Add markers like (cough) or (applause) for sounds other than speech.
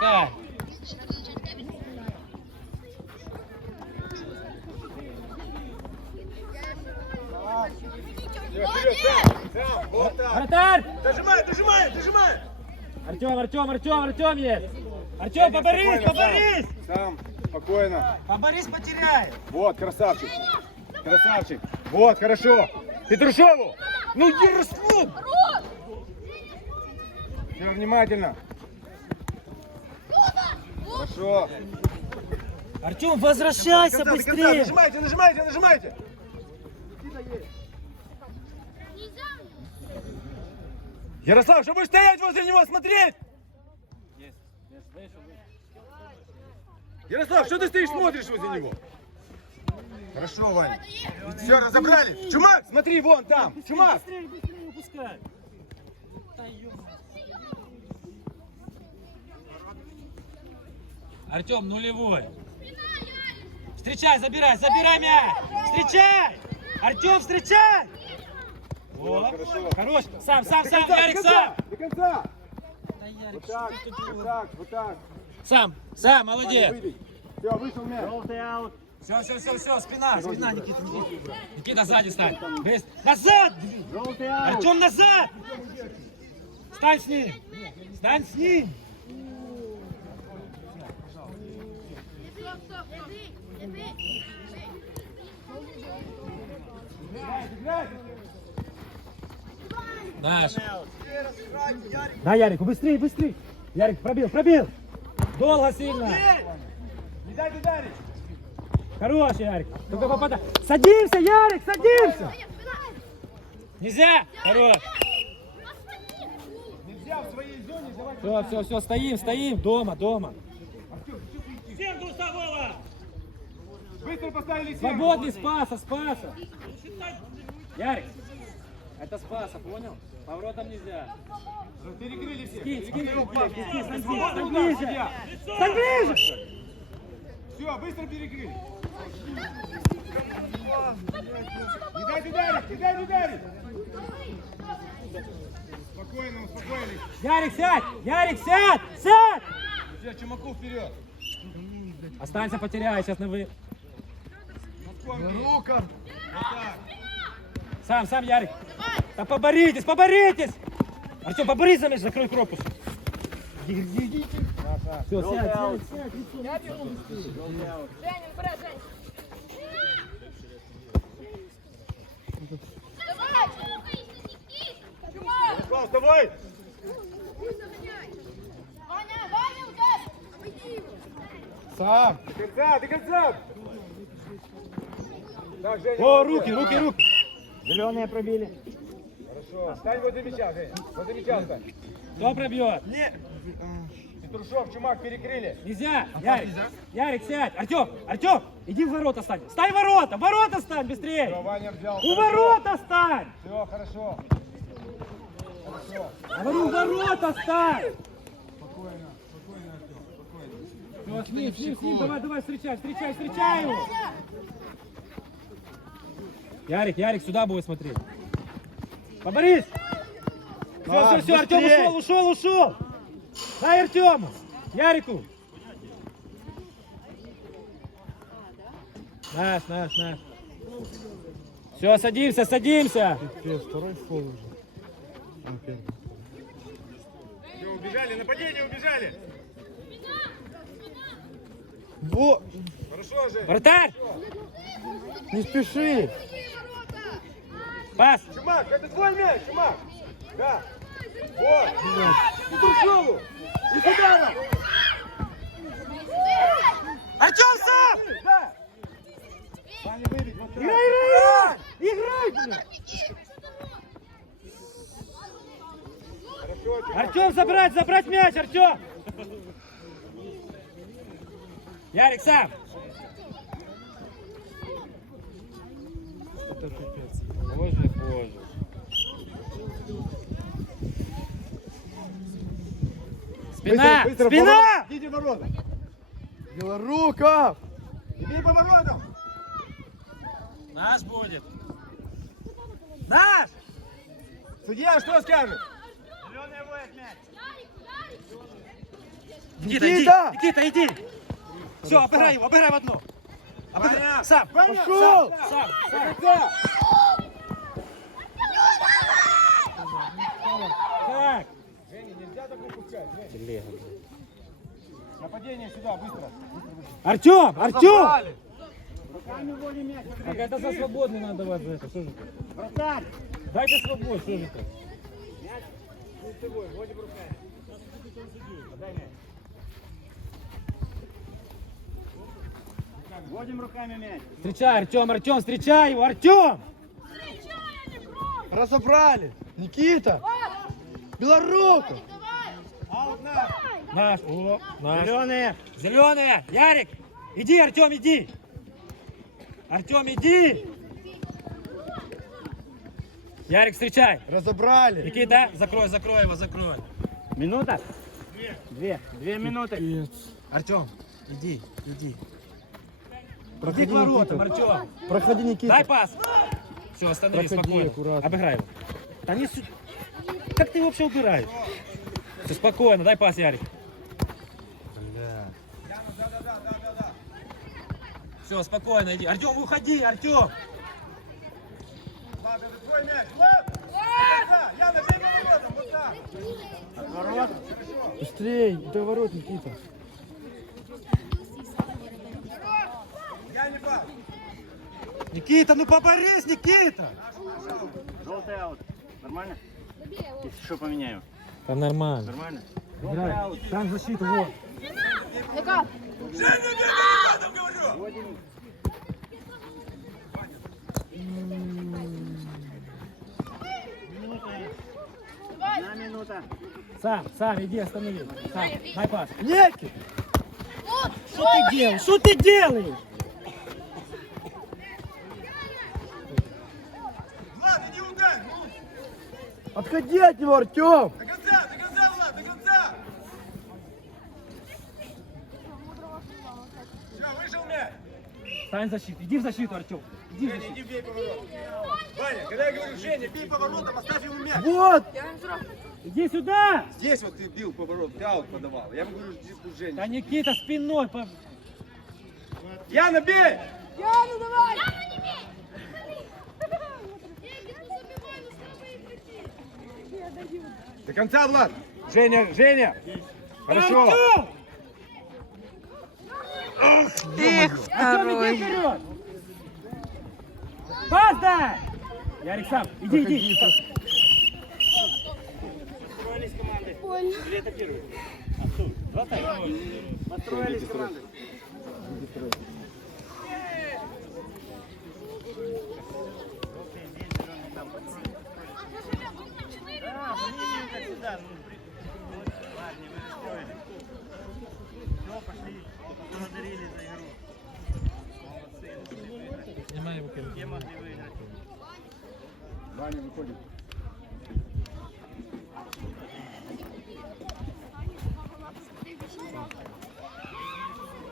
Так. Вратарь! Дожимай, дожимай, дожимай. Артем, Артем, Артем, Артем есть! Артем, поборись, Спокойно, поборись! Сам, сам, спокойно. Поборись, потеряешь! Вот, красавчик. Красавчик. Вот, хорошо. Петрушеву. Ну, Ярослав! Все, внимательно. Хорошо. Артем, возвращайся До конца, до конца. быстрее! Нажимайте, нажимайте, нажимайте. Ярослав, что будешь стоять возле него, смотреть? Ярослав, что ты стоишь, смотришь возле него? Хорошо, Ваня. Все, разобрали. Чумак, смотри, вон там. Чумак. Быстрее, быстрее выпускай! Артем, нулевой. Встречай, забирай, забирай мяч! Встречай! Артем, встречай! Вот, О, хорошо. Хорош! Сам, сам, сам, Ярик, сам! до конца. Да, Ярик, Вот так, вот так, вот так. Сам, сам, молодец! Все, вышел мяч. Все, все, все, все, спина, спина, Никита, Никита. Никита, сзади стань. Быстро. Назад! Артем, назад! Стань с ним! Стань с ним! Наш. Да, Ярику, быстрее, быстрее. Ярик, пробил, пробил. Долго, сильно. Не дай ударить. Хорош, Ярик. Только попадай. Садимся, Ярик, садимся. Нельзя. Хорош. Нельзя в своей зоне давать. Все, все, все, стоим, стоим. Дома, дома. Быстро поставили семь. Свободный Спаса, Спаса. Ярик, это Спаса, понял? Поворотом нельзя. Перекрыли все. Скинь, скинь, скинь, скинь, скинь, стань ближе, стань ближе. Все, быстро перекрыли. Не дать ударить, не дать ударить. Спокойно, успокоились. Ярик, сядь! Ярик, сядь! Сядь! Все, Чумаков вперед. Останься, потеряй, сейчас на вы. Рука. Сам, сам, Ярик. Да поборитесь, поборитесь! Артем, поборись за мяч, закрой корпус. Все, сядь, сядь, сядь. Женя, бра, Жень. Давай! Ярослав, с тобой. Ваня, Ваня, удар! Обойди его! Сам. До конца. Так, Женя. О, руки, руки, руки. Зеленые пробили. Хорошо. Стань возле мяча, Женя. Возле мяча стань. Кто пробьет? Петрушев, Чумак перекрыли. Нельзя. Ярик, Ярик, сядь. Артем, Артем, иди в ворота стань. Стань в ворота, в ворота стань Все, быстрее. Ваня взял. У ворота стань. Все, хорошо. Хорошо. Говорю, в ворота стань. Спокойно, спокойно, Артем, спокойно. Все, с ним, с ним, с ним. Давай, давай, встречай, встречай, встречай его. Ярик, Ярик, сюда будет смотреть. Поборись! Все, все, все, Артем ушел, ушел, ушел! Дай Артему! Ярику! Наш, наш, наш. Все, садимся, садимся! Все, убежали, нападение, убежали. Во, Хорошо, Жень. Вратарь! не спеши. Пас! Чумак, это твой мяч, Чумак. Да. Вот. Петрушеву. И сюда. Артем сам! Да. Играй, играй, играй! Играй. Артем, забрать, забрать мяч, Артем! Ярик, сам! Спина! Быстро, быстро, Спина! поворот. Идите в ворота. Белоруков! Иди по воротам. Наш будет! Наш! Судья что скажет? Никита, иди! Никита! Никита, иди! Все, обыграй его, обыграй в одну! Обыграй! Сам! Пошел! Сам! Сам! Так! Нападение сюда, быстро. Артем! Артем! Так это за свободный надо давать за это. Что же это? Дайте свободу, что же это? Вводим руками мяч. Встречай, Артем, Артем, встречай его, Артем! Разобрали! Никита! Белоруков! Наш, о, наш. Зеленые, зеленые, Ярик, иди, Артем, иди. Артем, иди. Ярик, встречай. Разобрали! Никита, закрой, закрой его, закрой. Минута? Две. Две минуты. Артем, иди, иди. Иди Проходи, к воротам. Артем. Проходи, Никита! Дай пас. Все, останови, Проходи, спокойно. аккуратно. Обыграй его. Да не Как ты его вообще убираешь? Все, спокойно, дай пас, Ярик. Все, спокойно, иди. Артем, уходи, Артем. Влад, это твой мяч. По воротам. Вот так. Быстрей! До ворот, Никита! Я не пас. Никита, ну поборись, Никита. Желтый аут. Нормально? Если что, поменяю. Да нормально. Нормально? Играй. Там защиту, вот. Ну-ка. Женя, воротам, говорю. Одна минута. Сам, сам, иди, останови. Сам, дай пас. Некий! Что ты делаешь? Что ты делаешь? Отходи от него, Артем! До конца, до конца, Влад, до конца. Все, вышел мяч. Стань в защиту. Иди в защиту, Артем. Иди в Женя, защиту. иди бей по воротам. Ваня, когда я говорю, Женя, бей по воротам, оставь ему мяч. Вот! Иди сюда. Здесь вот ты бил по воротам, ты аут подавал. Я ему говорю, здесь тут Женя. Да Никита спиной. по- Яна, бей! Яну, давай! Яну, не бей! (laughs) До конца, Влад. Женя, Женя. Хорошо. Артем! Вперед. Пас дай. Ярик сам. Иди, иди. Построились команды. Или это первый? Построились команды. Да. Ну, Ладно, вы настроили. Снимай его камеру. Все могли выиграть. Ваня выходит.